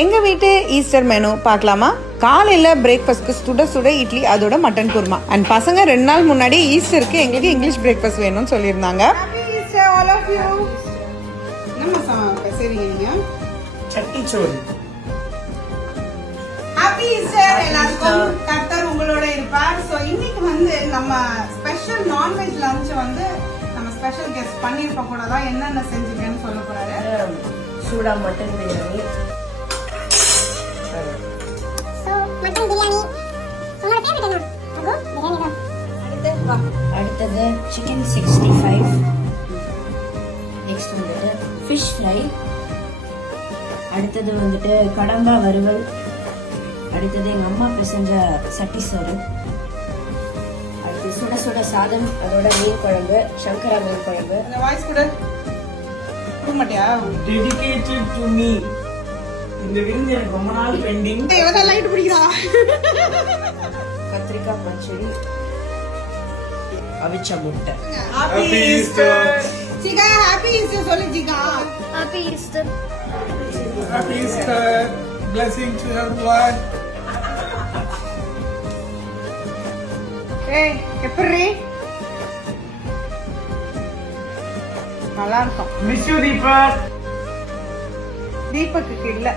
எங்கள் வீட்டு Easter menu பார்க்கலாமா? காலையில் பிரேக்ஃபாஸ்ட்க்கு சுட சுட இட்லி, அதோட மட்டன் குருமா. அண்ட் பசங்க 2 நாள் முன்னாடி ஈஸ்டருக்கு எங்களுக்கு இங்கிலீஷ் பிரேக்ஃபாஸ்ட் வேணும்னு சொல்லியிருந்தாங்க. ஹாப்பி ஈஸ்டர் எல்லாருக்கும். கர்த்தர் உங்களோட இருப்பார். ஸோ இன்னைக்கு வந்து நம்ம ஸ்பெஷல் நான்வெஜ் லஞ்ச் வந்து நம்ம ஸ்பெஷல் கெஸ்ட் பண்ணியிருப்போம் கூட தான் என்னென்ன செஞ்சுருக்கேன்னு சொல்ல போறாரு. சூடா மட்டன் பிரியாணி, அடுத்தது சிக்கன் 65, நெக்ஸ்ட் வந்துட்டு ஃபிஷ் ஃப்ரை, அடுத்தது வந்துட்டு கடம்பா வறுவல், அடுத்தது எங்க அம்மா பிசைஞ்ச சட்டி சோறு, அடுத்து சுட சுட சாதம், அதோட மீன் குழம்பு, சங்கரா மீன் குழம்பு. அந்த வாய்ஸ் கூட கொடுக்க மாட்டியா? Dedicated to me. இந்த விருந்து எனக்கு ரொம்ப நாள் பெண்டிங். எவ்வளோ லைட் பிடிக்கிறா. கத்திரிக்காய் பச்சடி, அவிச்ச முட்டை. Happy Easter. Jiga happy Easter சொல்லு Jiga. Happy Easter. Happy Easter. Blessing to everyone. ஏய் எப்படி நல்லா இருக்கும். Miss you, Deepak. தீபக்கு இல்ல